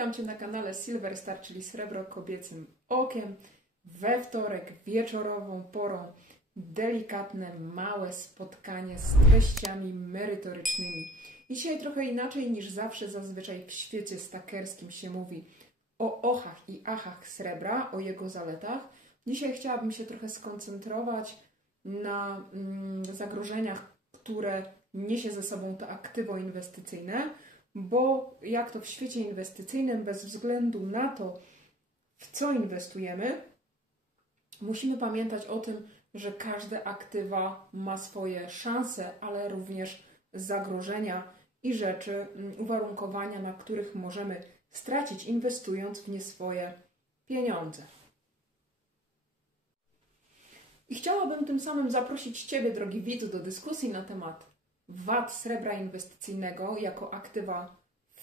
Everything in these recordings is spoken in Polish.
witam Cię na kanale Silver Star, czyli Srebro Kobiecym Okiem. We wtorek wieczorową porą delikatne, małe spotkanie z treściami merytorycznymi. Dzisiaj trochę inaczej niż zawsze, zazwyczaj w świecie stakerskim się mówi o ochach i achach srebra, o jego zaletach. Dzisiaj chciałabym się trochę skoncentrować na zagrożeniach, które niesie ze sobą to aktywo inwestycyjne, bo jak to w świecie inwestycyjnym, bez względu na to, w co inwestujemy, musimy pamiętać o tym, że każde aktywa ma swoje szanse, ale również zagrożenia i rzeczy, uwarunkowania, na których możemy stracić, inwestując w nie swoje pieniądze. I chciałabym tym samym zaprosić Ciebie, drogi widzu, do dyskusji na temat wad srebra inwestycyjnego jako aktywa,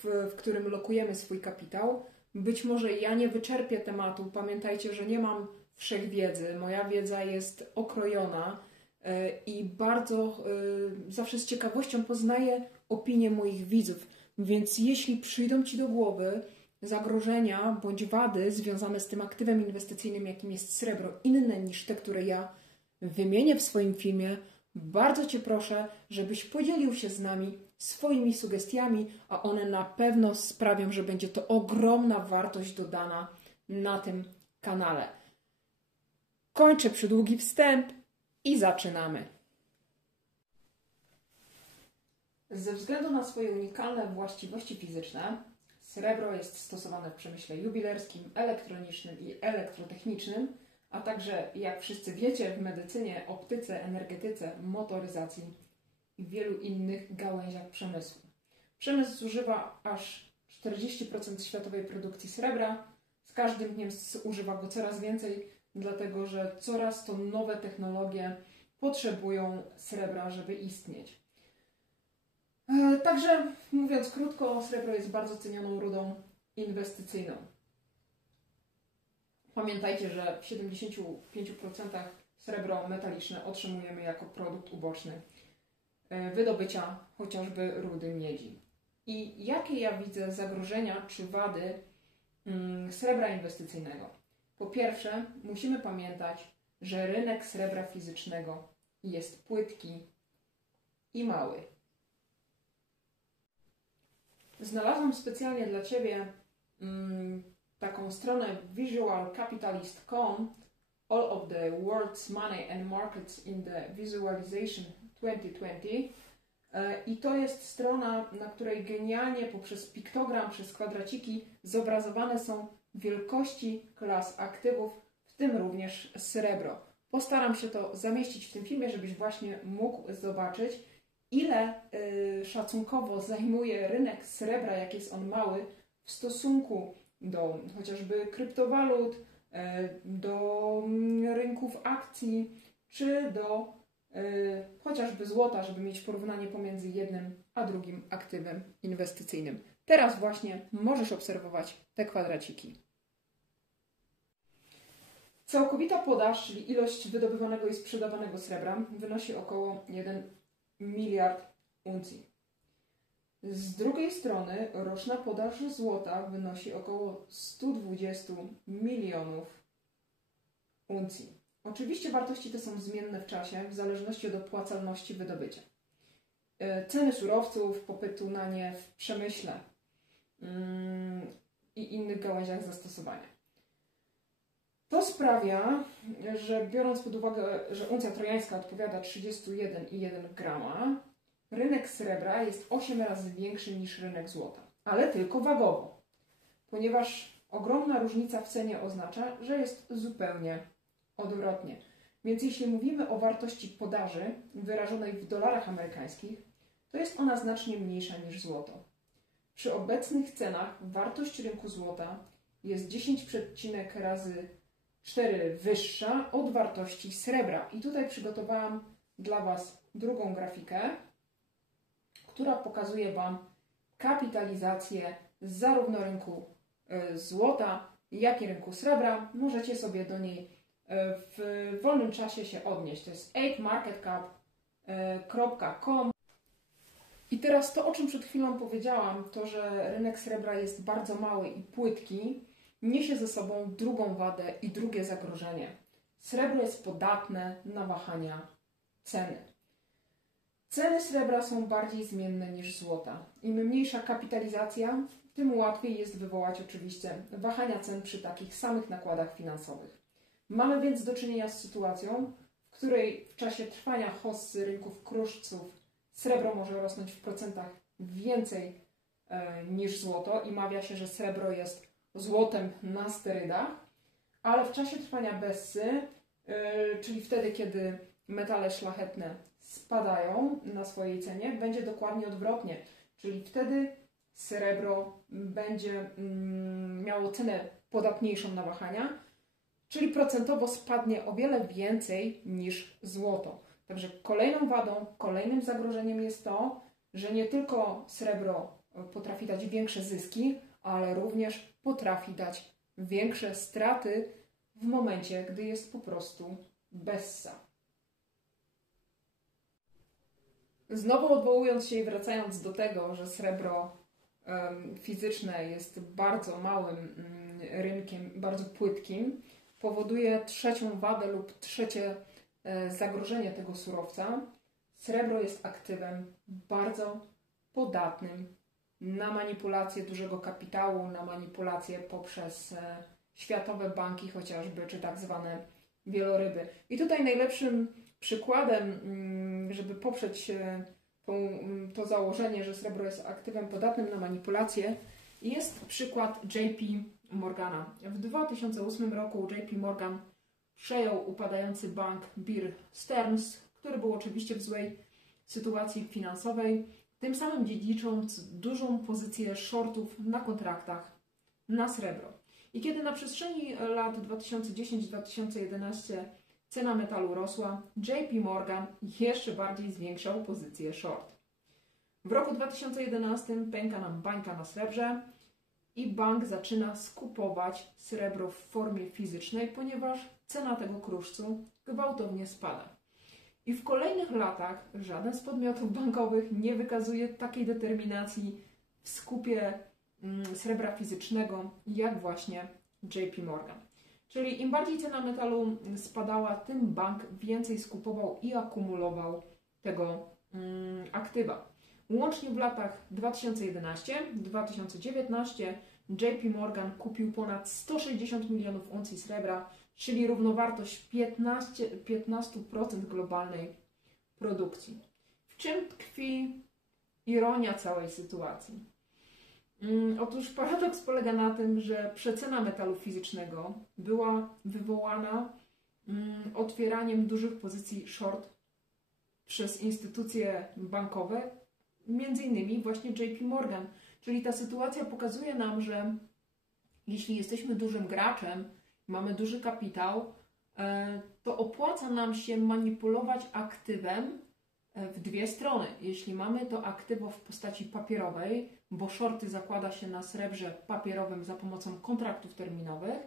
w którym lokujemy swój kapitał. Być może ja nie wyczerpię tematu. Pamiętajcie, że nie mam wszechwiedzy. Moja wiedza jest okrojona i bardzo zawsze z ciekawością poznaję opinie moich widzów. Więc jeśli przyjdą Ci do głowy zagrożenia bądź wady związane z tym aktywem inwestycyjnym, jakim jest srebro, inne niż te, które ja wymienię w swoim filmie, bardzo Cię proszę, żebyś podzielił się z nami swoimi sugestiami, a one na pewno sprawią, że będzie to ogromna wartość dodana na tym kanale. Kończę przydługi wstęp i zaczynamy. Ze względu na swoje unikalne właściwości fizyczne, srebro jest stosowane w przemyśle jubilerskim, elektronicznym i elektrotechnicznym, a także, jak wszyscy wiecie, w medycynie, optyce, energetyce, motoryzacji i wielu innych gałęziach przemysłu. Przemysł zużywa aż 40% światowej produkcji srebra. Z każdym dniem używa go coraz więcej, dlatego że coraz to nowe technologie potrzebują srebra, żeby istnieć. Także, mówiąc krótko, srebro jest bardzo cenioną rudą inwestycyjną. Pamiętajcie, że w 75% srebro metaliczne otrzymujemy jako produkt uboczny wydobycia chociażby rudy miedzi. I jakie ja widzę zagrożenia czy wady srebra inwestycyjnego? Po pierwsze, musimy pamiętać, że rynek srebra fizycznego jest płytki i mały. Znalazłam specjalnie dla Ciebie taką stronę visualcapitalist.com, All of the World's Money and Markets in the Visualization 2020. I to jest strona, na której genialnie poprzez piktogram, przez kwadraciki zobrazowane są wielkości klas aktywów, w tym również srebro. Postaram się to zamieścić w tym filmie, żebyś właśnie mógł zobaczyć, ile szacunkowo zajmuje rynek srebra, jak jest on mały, w stosunku do chociażby kryptowalut, do rynków akcji, czy do chociażby złota, żeby mieć porównanie pomiędzy jednym a drugim aktywem inwestycyjnym. Teraz właśnie możesz obserwować te kwadraciki. Całkowita podaż, czyli ilość wydobywanego i sprzedawanego srebra, wynosi około 1 miliard uncji. Z drugiej strony roczna podaż złota wynosi około 120 milionów uncji. Oczywiście wartości te są zmienne w czasie, w zależności od opłacalności wydobycia. Ceny surowców, popytu na nie w przemyśle i innych gałęziach zastosowania. To sprawia, że biorąc pod uwagę, że uncja trojańska odpowiada 31,1 grama, rynek srebra jest 8 razy większy niż rynek złota, ale tylko wagowo, ponieważ ogromna różnica w cenie oznacza, że jest zupełnie odwrotnie. Więc jeśli mówimy o wartości podaży wyrażonej w dolarach amerykańskich, to jest ona znacznie mniejsza niż złoto. Przy obecnych cenach wartość rynku złota jest 10,4 razy wyższa od wartości srebra. I tutaj przygotowałam dla Was drugą grafikę, która pokazuje Wam kapitalizację zarówno rynku złota, jak i rynku srebra. Możecie sobie do niej w wolnym czasie się odnieść. To jest 8marketcap.com. I teraz to, o czym przed chwilą powiedziałam, to, że rynek srebra jest bardzo mały i płytki, niesie ze sobą drugą wadę i drugie zagrożenie. Srebro jest podatne na wahania ceny. Ceny srebra są bardziej zmienne niż złota. Im mniejsza kapitalizacja, tym łatwiej jest wywołać oczywiście wahania cen przy takich samych nakładach finansowych. Mamy więc do czynienia z sytuacją, w której w czasie trwania hossy rynków kruszców srebro może rosnąć w procentach więcej niż złoto i mawia się, że srebro jest złotem na sterydach, ale w czasie trwania bessy, czyli wtedy, kiedy metale szlachetne spadają na swojej cenie, będzie dokładnie odwrotnie, czyli wtedy srebro będzie miało cenę podatniejszą na wahania, czyli procentowo spadnie o wiele więcej niż złoto. Także kolejną wadą, kolejnym zagrożeniem jest to, że nie tylko srebro potrafi dać większe zyski, ale również potrafi dać większe straty w momencie, gdy jest po prostu bessa. Znowu odwołując się i wracając do tego, że srebro fizyczne jest bardzo małym rynkiem, bardzo płytkim, powoduje trzecią wadę lub trzecie zagrożenie tego surowca. Srebro jest aktywem bardzo podatnym na manipulację dużego kapitału, na manipulację poprzez światowe banki chociażby, czy tak zwane wieloryby. I tutaj najlepszym przykładem, żeby poprzeć to założenie, że srebro jest aktywem podatnym na manipulację, jest przykład JP Morgana. W 2008 roku JP Morgan przejął upadający bank Bear Stearns, który był oczywiście w złej sytuacji finansowej, tym samym dziedzicząc dużą pozycję shortów na kontraktach na srebro. I kiedy na przestrzeni lat 2010-2011 cena metalu rosła, JP Morgan jeszcze bardziej zwiększał pozycję short. W roku 2011 pęka nam bańka na srebrze i bank zaczyna skupować srebro w formie fizycznej, ponieważ cena tego kruszcu gwałtownie spada. I w kolejnych latach żaden z podmiotów bankowych nie wykazuje takiej determinacji w skupie srebra fizycznego, jak właśnie JP Morgan. Czyli im bardziej cena metalu spadała, tym bank więcej skupował i akumulował tego aktywa. Łącznie w latach 2011-2019 JP Morgan kupił ponad 160 milionów uncji srebra, czyli równowartość 15% globalnej produkcji. W czym tkwi ironia całej sytuacji? Otóż paradoks polega na tym, że przecena metalu fizycznego była wywołana otwieraniem dużych pozycji short przez instytucje bankowe, między innymi właśnie JP Morgan. Czyli ta sytuacja pokazuje nam, że jeśli jesteśmy dużym graczem, mamy duży kapitał, to opłaca nam się manipulować aktywem w dwie strony. Jeśli mamy to aktywo w postaci papierowej, bo shorty zakłada się na srebrze papierowym za pomocą kontraktów terminowych,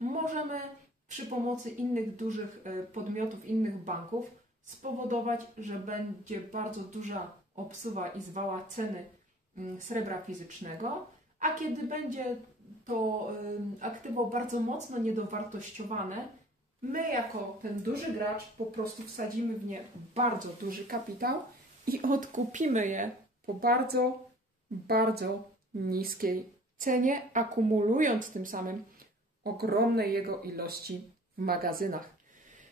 możemy przy pomocy innych dużych podmiotów, innych banków spowodować, że będzie bardzo duża obsuwa i zwała ceny srebra fizycznego, a kiedy będzie to aktywo bardzo mocno niedowartościowane, my jako ten duży gracz po prostu wsadzimy w nie bardzo duży kapitał i odkupimy je po bardzo, bardzo niskiej cenie, akumulując tym samym ogromne jego ilości w magazynach.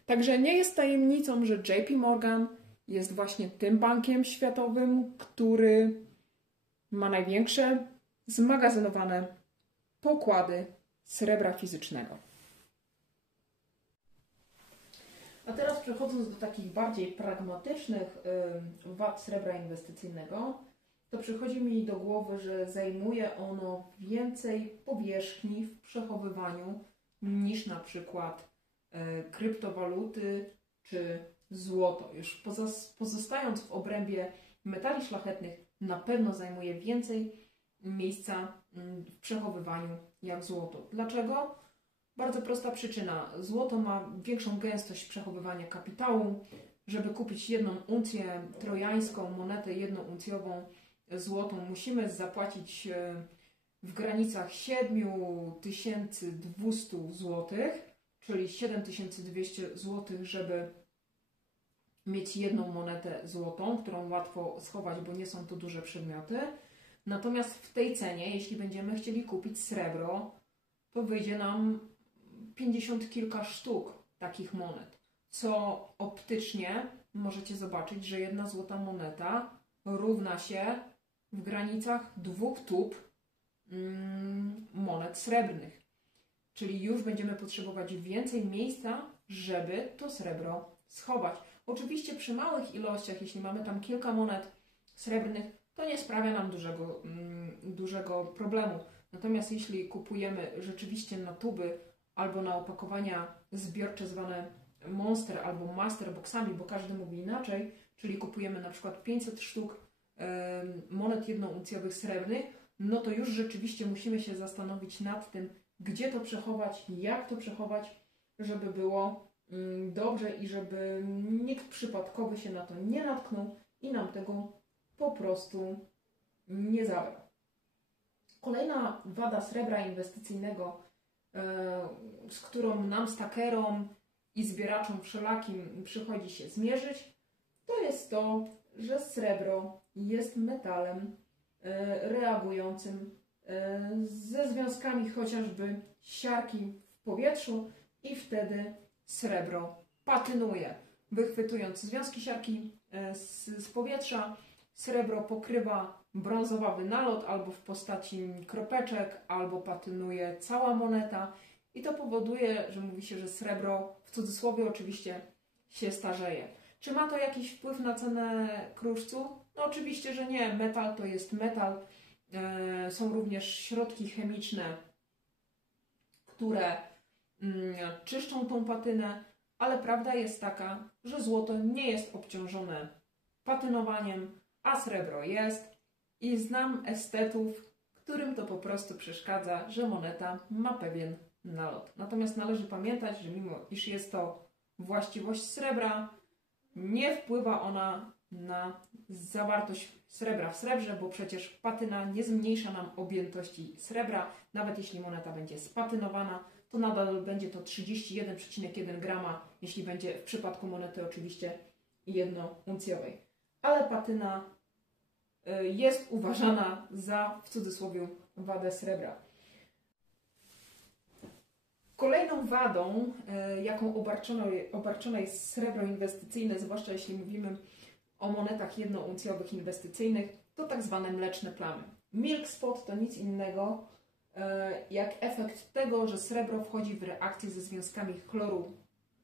Także nie jest tajemnicą, że JP Morgan jest właśnie tym bankiem światowym, który ma największe zmagazynowane pokłady srebra fizycznego. A teraz przechodząc do takich bardziej pragmatycznych wad srebra inwestycyjnego, to przychodzi mi do głowy, że zajmuje ono więcej powierzchni w przechowywaniu niż na przykład kryptowaluty czy złoto. Już pozostając w obrębie metali szlachetnych, na pewno zajmuje więcej miejsca w przechowywaniu jak złoto. Dlaczego? Bardzo prosta przyczyna. Złoto ma większą gęstość przechowywania kapitału, żeby kupić 1 uncję trojańską, monetę 1-uncjową złotą, musimy zapłacić w granicach 7200 zł, czyli 7200 zł, żeby mieć 1 monetę złotą, którą łatwo schować, bo nie są to duże przedmioty. Natomiast w tej cenie, jeśli będziemy chcieli kupić srebro, to wyjdzie nam 50 kilka sztuk takich monet, co optycznie możecie zobaczyć, że 1 złota moneta równa się w granicach 2 tub monet srebrnych. Czyli już będziemy potrzebować więcej miejsca, żeby to srebro schować. Oczywiście przy małych ilościach, jeśli mamy tam kilka monet srebrnych, to nie sprawia nam dużego problemu. Natomiast jeśli kupujemy rzeczywiście na tuby albo na opakowania zbiorcze zwane Monster albo Master Boxami, bo każdy mówi inaczej, czyli kupujemy na przykład 500 sztuk monet 1-uncjowych srebrnych, no to już rzeczywiście musimy się zastanowić nad tym, gdzie to przechować, jak to przechować, żeby było dobrze i żeby nikt przypadkowy się na to nie natknął i nam tego po prostu nie zabrał. Kolejna wada srebra inwestycyjnego, z którą nam, stakerom i zbieraczom wszelakim przychodzi się zmierzyć, to jest to, że srebro jest metalem reagującym ze związkami chociażby siarki w powietrzu i wtedy srebro patynuje. Wychwytując związki siarki z powietrza, srebro pokrywa brązowawy nalot albo w postaci kropeczek, albo patynuje cała moneta i to powoduje, że mówi się, że srebro, w cudzysłowie oczywiście, się starzeje. Czy ma to jakiś wpływ na cenę kruszcu? No oczywiście, że nie. Metal to jest metal. Są również środki chemiczne, które czyszczą tą patynę, ale prawda jest taka, że złoto nie jest obciążone patynowaniem, a srebro jest i znam estetów, którym to po prostu przeszkadza, że moneta ma pewien nalot. Natomiast należy pamiętać, że mimo iż jest to właściwość srebra, nie wpływa ona na zawartość srebra w srebrze, bo przecież patyna nie zmniejsza nam objętości srebra. Nawet jeśli moneta będzie spatynowana, to nadal będzie to 31,1 grama, jeśli będzie w przypadku monety oczywiście 1-uncjowej. Ale patyna jest uważana za, w cudzysłowie, wadę srebra. Kolejną wadą, jaką obarczone jest srebro inwestycyjne, zwłaszcza jeśli mówimy o monetach 1-uncjowych inwestycyjnych, to tak zwane mleczne plamy. Milk spot to nic innego jak efekt tego, że srebro wchodzi w reakcję ze związkami chloru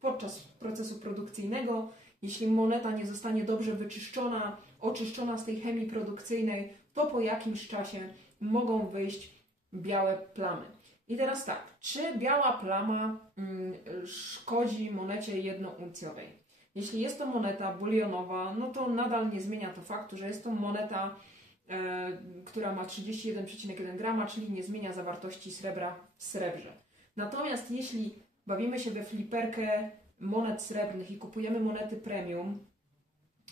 podczas procesu produkcyjnego. Jeśli moneta nie zostanie dobrze wyczyszczona, oczyszczona z tej chemii produkcyjnej, to po jakimś czasie mogą wyjść białe plamy. I teraz tak, czy biała plama szkodzi monecie 1-uncjowej? Jeśli jest to moneta bulionowa, no to nadal nie zmienia to faktu, że jest to moneta, która ma 31,1 grama, czyli nie zmienia zawartości srebra w srebrze. Natomiast jeśli bawimy się we fliperkę monet srebrnych i kupujemy monety premium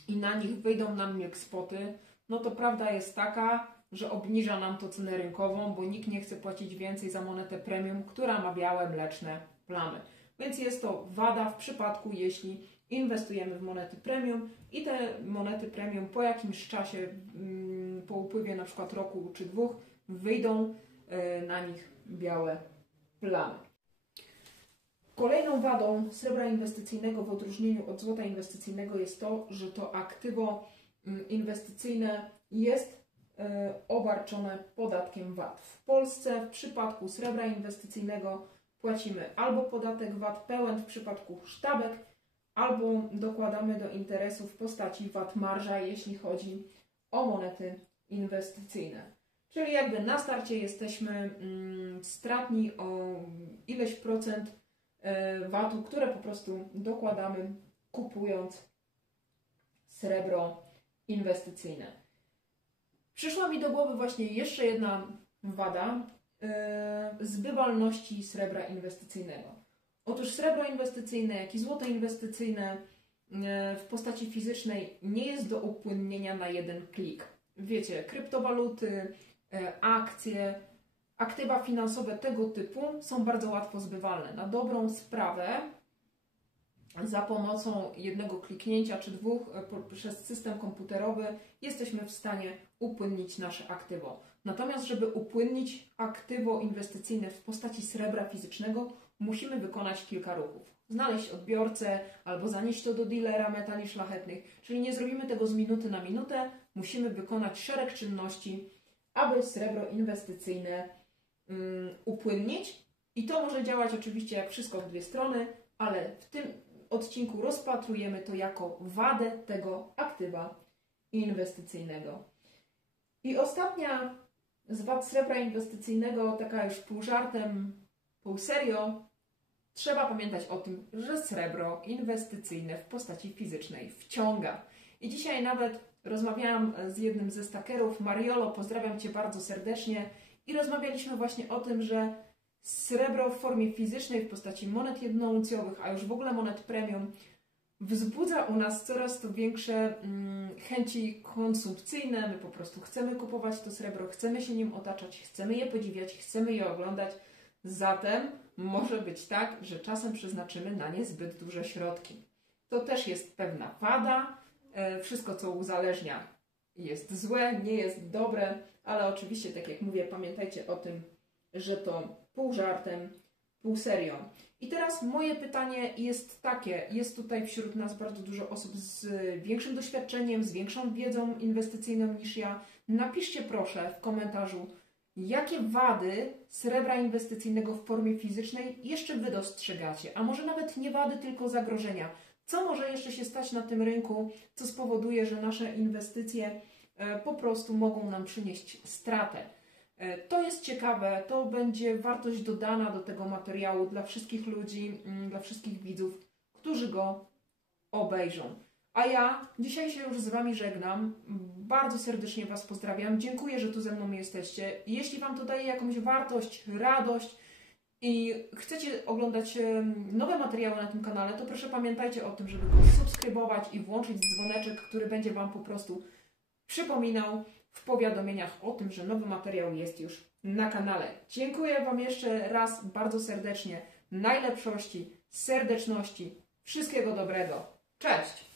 i na nich wyjdą nam milk spoty, no to prawda jest taka, że obniża nam to cenę rynkową, bo nikt nie chce płacić więcej za monetę premium, która ma białe mleczne plamy. Więc jest to wada w przypadku, jeśli inwestujemy w monety premium i te monety premium po jakimś czasie, po upływie na przykład roku czy 2, wyjdą na nich białe plamy. Kolejną wadą srebra inwestycyjnego w odróżnieniu od złota inwestycyjnego jest to, że to aktywo inwestycyjne jest obarczone podatkiem VAT. W Polsce w przypadku srebra inwestycyjnego płacimy albo podatek VAT pełen w przypadku sztabek, albo dokładamy do interesu w postaci VAT marża, jeśli chodzi o monety inwestycyjne. Czyli jakby na starcie jesteśmy stratni o ileś procent VAT-u, które po prostu dokładamy, kupując srebro inwestycyjne. Przyszła mi do głowy właśnie jeszcze jedna wada zbywalności srebra inwestycyjnego. Otóż srebro inwestycyjne, jak i złoto inwestycyjne w postaci fizycznej nie jest do upłynnienia na jeden klik. Wiecie, kryptowaluty, akcje, aktywa finansowe tego typu są bardzo łatwo zbywalne. Na dobrą sprawę za pomocą jednego kliknięcia czy dwóch przez system komputerowy jesteśmy w stanie upłynnić nasze aktywo. Natomiast, żeby upłynnić aktywo inwestycyjne w postaci srebra fizycznego, musimy wykonać kilka ruchów. Znaleźć odbiorcę albo zanieść to do dealera metali szlachetnych, czyli nie zrobimy tego z minuty na minutę, musimy wykonać szereg czynności, aby srebro inwestycyjne upłynnić. I to może działać oczywiście jak wszystko w dwie strony, ale w tym odcinku rozpatrujemy to jako wadę tego aktywa inwestycyjnego. I ostatnia z wad srebra inwestycyjnego, taka już pół żartem, pół serio, trzeba pamiętać o tym, że srebro inwestycyjne w postaci fizycznej wciąga. I dzisiaj nawet rozmawiałam z jednym ze stakerów, Mariolo, pozdrawiam Cię bardzo serdecznie, i rozmawialiśmy właśnie o tym, że srebro w formie fizycznej w postaci monet jednouncjowych, a już w ogóle monet premium, wzbudza u nas coraz to większe chęci konsumpcyjne. My po prostu chcemy kupować to srebro, chcemy się nim otaczać, chcemy je podziwiać, chcemy je oglądać. Zatem może być tak, że czasem przeznaczymy na nie zbyt duże środki. To też jest pewna wada. Wszystko, co uzależnia, jest złe, nie jest dobre, ale oczywiście, tak jak mówię, pamiętajcie o tym, że to pół żartem, pół serio. I teraz moje pytanie jest takie, jest tutaj wśród nas bardzo dużo osób z większym doświadczeniem, z większą wiedzą inwestycyjną niż ja. Napiszcie proszę w komentarzu, jakie wady srebra inwestycyjnego w formie fizycznej jeszcze Wy dostrzegacie, a może nawet nie wady, tylko zagrożenia. Co może jeszcze się stać na tym rynku, co spowoduje, że nasze inwestycje po prostu mogą nam przynieść stratę. To jest ciekawe, to będzie wartość dodana do tego materiału dla wszystkich ludzi, dla wszystkich widzów, którzy go obejrzą. A ja dzisiaj się już z Wami żegnam. Bardzo serdecznie Was pozdrawiam. Dziękuję, że tu ze mną jesteście. Jeśli Wam to daje jakąś wartość, radość i chcecie oglądać nowe materiały na tym kanale, to proszę pamiętajcie o tym, żeby go subskrybować i włączyć dzwoneczek, który będzie Wam po prostu przypominał w powiadomieniach o tym, że nowy materiał jest już na kanale. Dziękuję Wam jeszcze raz bardzo serdecznie. Najlepszości, serdeczności, wszystkiego dobrego. Cześć!